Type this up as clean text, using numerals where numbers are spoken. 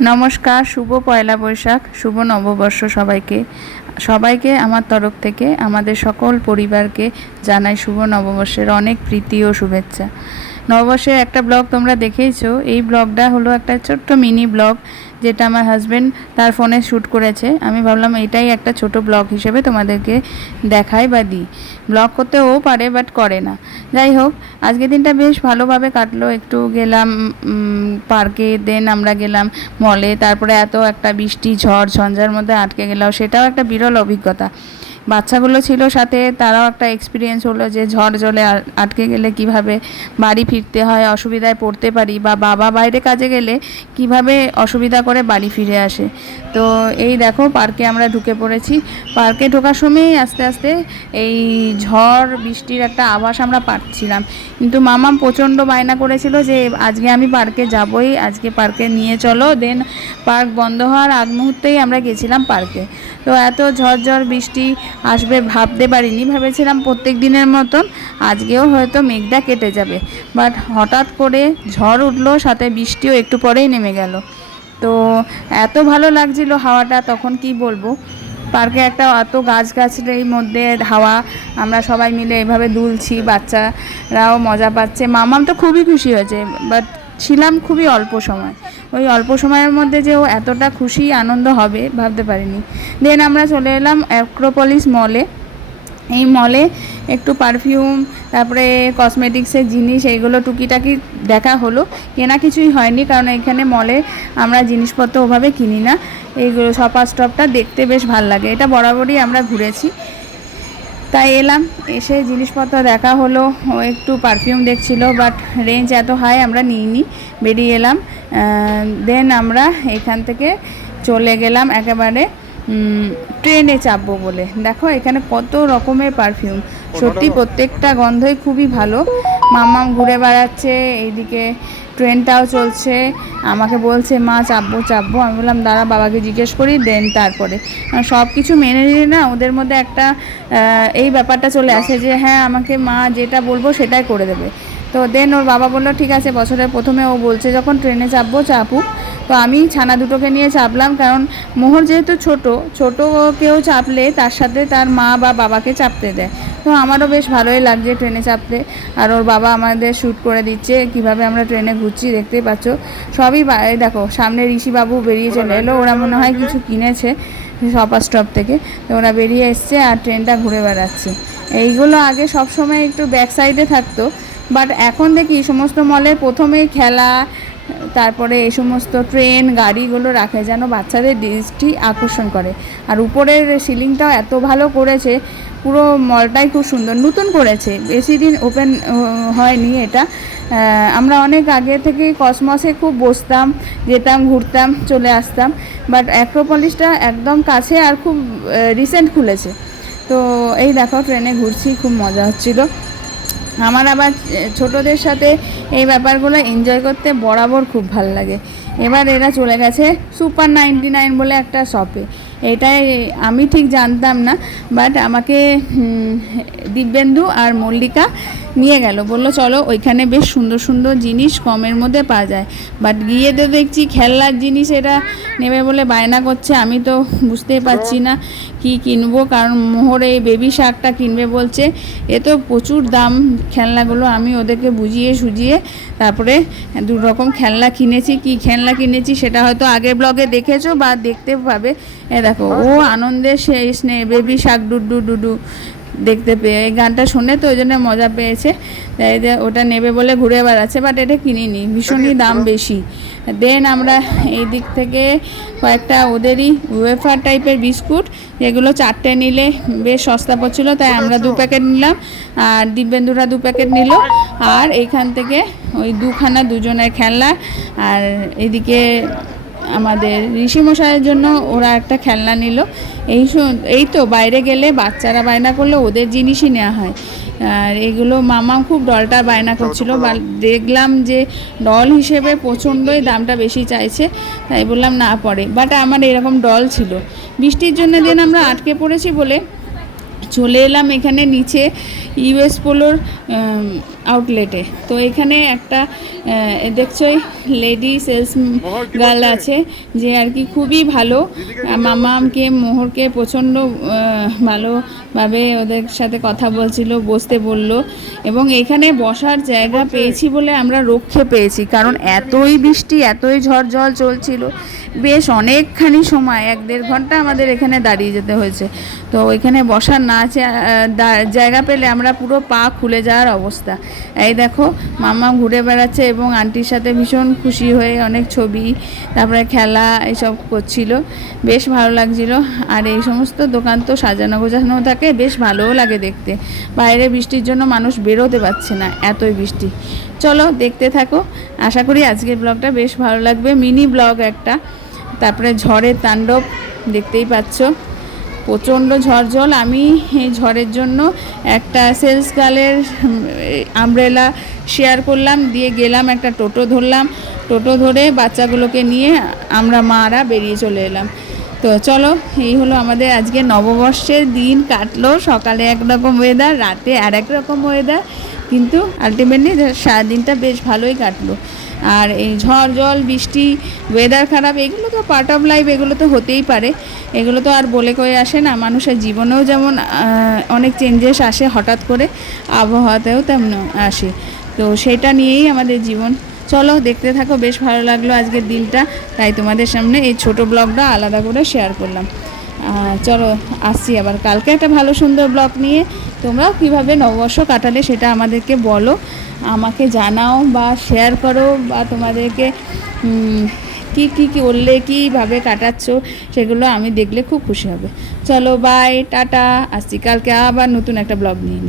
नमस्कार शुभ पयला बैशाख शुभ नवबर्ष सबाइके आमार तरफ थेके आमादेर सकल परिवार के जानाई शुभ नवबर्षेर अनेक प्रीति और शुभेच्छा। नवबर्षेर एक ब्लग तोमरा देखेइछो, एई ब्लगटा हलो एक छोट्ट मिनी ब्लग जेटा आमार हाजबैंड तार फोने शुट करेछे। आमी भाबलाम एटाई एक छोटो ब्लग हिसेबे तोमादेरके देखाई बा दिई। ब्लग करते ओ पारे बाट करे ना। যাই হোক আজকে দিনটা বেশ ভালোভাবে কাটলো। একটু গেলাম পার্কে, দেন আমরা গেলাম মলে, তারপরে এত একটা বৃষ্টি ঝড় ঝঞ্ঝার মধ্যে আটকে গেলাম, সেটাও একটা বিরল অভিজ্ঞতা। বাচ্চাগুলো ছিল সাথে, তারাও একটা এক্সপিরিয়েন্স হলো যে ঝড় জলে আটকে গেলে কিভাবে বাড়ি ফিরতে হয়, অসুবিধায় পড়তে পারি, বা বাবা বাইরে কাজে গেলে কিভাবে অসুবিধা করে বাড়ি ফিরে আসে। তো এই দেখো পার্কে আমরা ঢুকে পড়েছি। পার্কে ঢোকার সময়ই আস্তে আস্তে এই ঝড় বৃষ্টির একটা আভাস আমরা পাচ্ছিলাম, কিন্তু মামাম প্রচণ্ড বায়না করেছিল যে আজকে আমি পার্কে যাবই, আজকে পার্কে নিয়ে চলো। দেন পার্ক বন্ধ হওয়ার আগ মুহূর্তেই আমরা গেছিলাম পার্কে। তো এত ঝড় বৃষ্টি আসবে ভাবতে পারিনি, ভেবেছিলাম প্রত্যেক দিনের মতন আজকেও হয়তো মেঘটা কেটে যাবে, বাট হঠাৎ করে ঝড় উঠলো, সাথে বৃষ্টিও একটু পরেই নেমে গেল। তো এত ভালো লাগছিল হাওয়াটা, তখন কি বলবো। পার্কে একটা এত গাছগাছালির মধ্যে হাওয়া, আমরা সবাই মিলে এভাবে দুলছি, বাচ্চারাও মজা পাচ্ছে। মামাম তো খুবই খুশি হয়েছে, বাট ছিলাম খুবই অল্প সময়। ওই অল্প সময়ের মধ্যে যে ও এতটা খুশি আনন্দ হবে ভাবতে পারিনি। দেন আমরা চলে এলাম অ্যাক্রোপলিস মলে। এই মলে একটু পারফিউম, তারপরে কসমেটিক্সের জিনিস, এইগুলো টুকিটাকি দেখা হলো। কেনা কিছুই হয়নি, কারণ এখানে মলে আমরা জিনিসপত্র ওভাবে কিনি না। এইগুলো শপার স্টপটা দেখতে বেশ ভালো লাগে, এটা বরাবরই আমরা ঘুরেছি, তাই এলাম। এসে জিনিসপত্র দেখা হলো। ও একটু পারফিউম দেখছিল, বাট রেঞ্জ এত হাই আমরা নিইনি, বেরিয়ে এলাম। দেন আমরা এখান থেকে চলে গেলাম একেবারে ট্রেনে চাপবো বলে। দেখো এখানে কত রকমের পারফিউম, সত্যি প্রত্যেকটা গন্ধই খুবই ভালো। মাম্মাম ঘুরে বেড়াচ্ছে, এইদিকে ট্রেনটাও চলছে, আমাকে বলছে মা চাপবো। আমি বললাম দাঁড়া বাবাকে জিজ্ঞেস করি, দেন তারপরে। সব কিছু মেনে নিলে না ওদের মধ্যে একটা এই ব্যাপারটা চলে আসে যে হ্যাঁ আমাকে মা যেটা বলবো সেটাই করে দেবে। তো দেন ওর বাবা বললো ঠিক আছে, বছরের প্রথমে ও বলছে যখন ট্রেনে চাপুক। তো আমি ছানা দুটোকে নিয়ে চাপলাম, কারণ মোহর যেহেতু ছোট কেউ চাপলে তার সাথে তার মা বা বাবাকে চাপতে দেয়। তো আমারও বেশ ভালোই লাগছে ট্রেনে চাপতে। আর ওর বাবা আমাদের শ্যুট করে দিচ্ছে কিভাবে আমরা ট্রেনে ঘুরছি, দেখতেই পাচ্ছ। সবই দেখো সামনে ঋষিবাবু বেরিয়ে চলে এলো, ওরা মনে হয় কিছু কিনেছে শপার স্টপ থেকে। তো ওরা বেরিয়ে এসছে আর ট্রেনটা ঘুরে বেড়াচ্ছে। এইগুলো আগে সবসময় একটু ব্যাক সাইডে থাকতো, বাট এখন দেখি সমস্ত মলে প্রথমেই খেলা, তারপরে এই সমস্ত ট্রেন গাড়িগুলো রাখে যেন বাচ্চাদের দৃষ্টি আকর্ষণ করে। আর উপরের সিলিংটাও এত ভালো করেছে, পুরো মলটাই খুব সুন্দর, নতুন করেছে, বেশি দিন ওপেন হয়নি এটা। আমরা অনেক আগে থেকেই কসমসে খুব বসতাম, যেতাম, ঘুরতাম, চলে আসতাম, বাট অ্যাক্রোপলিসটা একদম কাছে আর খুব রিসেন্ট খুলেছে। তো এই দেখো ট্রেনে ঘুরছি, খুব মজা হচ্ছিল। আমার আবার ছোটদের সাথে এই ব্যাপারগুলো এনজয় করতে বরাবর খুব ভালো লাগে। এবার এরা চলে গেছে সুপার 99 বলে একটা শপে। এটাই আমি ঠিক জানতাম না, বাট আমাকে দিব্যেন্দু আর মল্লিকা নিয়ে গেল, বললো চলো ওইখানে বেশ সুন্দর সুন্দর জিনিস কমের মধ্যে পাওয়া যায়। বাট গিয়ে তো দেখছি খেলনার জিনিস এরা নেবে বলে বায়না করছে। আমি তো বুঝতেই পারছি না কি কিনবো, কারণ মোহর এই বেবি শার্কটা কিনবে বলছে। এ তো প্রচুর দাম খেলনাগুলো। আমি ওদেরকে বুঝিয়ে সুঝিয়ে তারপরে দু রকম খেলনা কিনেছি। কি খেলনা কিনেছি সেটা হয়তো আগের ব্লগে দেখেছো বা দেখতে পাবে। দেখো ও আনন্দের শেষ নেই, বেবি শার্ক ডুডু ডুডু দেখতে পেয়ে এই গানটা শুনে তো ওই জন্য মজা পেয়েছে, তাই ওটা নেবে বলে ঘুরে বেড়াচ্ছে। বাট এটা কিনিনি, ভীষণই দাম বেশি। দেন আমরা এই দিক থেকে কয়েকটা ওদেরই ওয়েফার টাইপের বিস্কুট, যেগুলো 4টে নিলে বেশ সস্তা পড়ছিল, তাই আমরা 2 প্যাকেট নিলাম, আর দিব্যেন্দুরা 2 প্যাকেট নিল। আর এইখান থেকে ওই দুখানা দুজনের খেলনা, আর এদিকে আমাদের ঋষিমশাইয়ের জন্য ওরা একটা খেলনা নিল। এই তো বাইরে গেলে বাচ্চারা বায়না করলে ওদের জিনিসই নেওয়া হয়। আর এগুলো মামা খুব ডলটা বায়না করছিল, দেখলাম যে ডল হিসেবে প্রচণ্ডই দামটা বেশি চাইছে, তাই বললাম না পরে। বাট আমার এরকম ডল ছিল। বৃষ্টির জন্য দিন আমরা আটকে পড়েছি বলে চলে এলাম এখানে নিচে। ইউএস পোলোর আউটলেটে। তো এখানে একটা দেখছোই লেডি সেলস গার্ল আছে, যে আর কি খুবই ভালো, মামাকে মোহরকে প্রচণ্ড ভালোভাবে ওদের সাথে কথা বলছিল, বসতে বলল, এবং এখানে বসার জায়গা পেয়েছি বলে আমরা রক্ষে পেয়েছি, কারণ এতই বৃষ্টি, এতই ঝড় জল চলছিল, বেশ অনেকখানি সময় 1-1.5 ঘন্টা আমাদের এখানে দাঁড়িয়ে যেতে হয়েছে। তো ওইখানে বসার না জায়গা পেলে আমরা পুরো পা খুলে যাওয়ার অবস্থা। এই দেখো মামা ঘুরে বেড়াচ্ছে এবং আন্টির সাথে ভীষণ খুশি হয়ে অনেক ছবি, তারপরে খেলা এইসব করছিল, বেশ ভালো লাগছিল। আর এই সমস্ত দোকান তো সাজানো গোছানো থাকে, বেশ ভালোও লাগে দেখতে। বাইরে বৃষ্টির জন্য মানুষ বেরোতে পারছে না, এতই বৃষ্টি। চলো দেখতে থাকো, আশা করি আজকের ব্লগটা বেশ ভালো লাগবে, মিনি ব্লগ একটা। তারপরে ঝড়ের তাণ্ডব দেখতেই পাচ্ছ, প্রচণ্ড ঝড় জল। আমি এই ঝড়ের জন্য একটা সেলস গার্লের আমব্রেলা শেয়ার করলাম, দিয়ে গেলাম, একটা টোটো ধরলাম, টোটো ধরে বাচ্চাগুলোকে নিয়ে আমরা মারা বেরিয়ে চলে এলাম। তো চলো, এই হলো আমাদের আজকে নববর্ষের দিন কাটলো। সকালে একরকম ওয়েদার, রাতে আর এক রকম ওয়েদার, কিন্তু আলটিমেটলি সারাদিনটা বেশ ভালোই কাটলো। আর এই ঝড় জল বৃষ্টি ওয়েদার খারাপ, এগুলো তো পার্ট অফ লাইফ, এগুলো তো হতেই পারে, এগুলো তো আর বলে কয়ে আসে না। মানুষের জীবনেও যেমন অনেক চেঞ্জেস আসে হঠাৎ করে, আবহাওয়াতেও তেমন আসে, তো সেটা নিয়েই আমাদের জীবন। চলো দেখতে থাকো, বেশ ভালো লাগলো আজকের দিনটা, তাই তোমাদের সামনে এই ছোট ব্লগটা আলাদা করে শেয়ার করলাম। চলো আসছি আবার কালকে একটা ভালো সুন্দর ব্লগ নিয়ে। তোমরাও কীভাবে নববর্ষ কাটালে সেটা আমাদেরকে বলো, আমাকে জানাও বা শেয়ার করো, বা তোমাদেরকে কী কী করলে কীভাবে কাটাচ্ছ সেগুলো আমি দেখলে খুব খুশি হবে। চলো বাই, টাটা, আসছি কালকে আবার নতুন একটা ব্লগ নিয়ে নিই।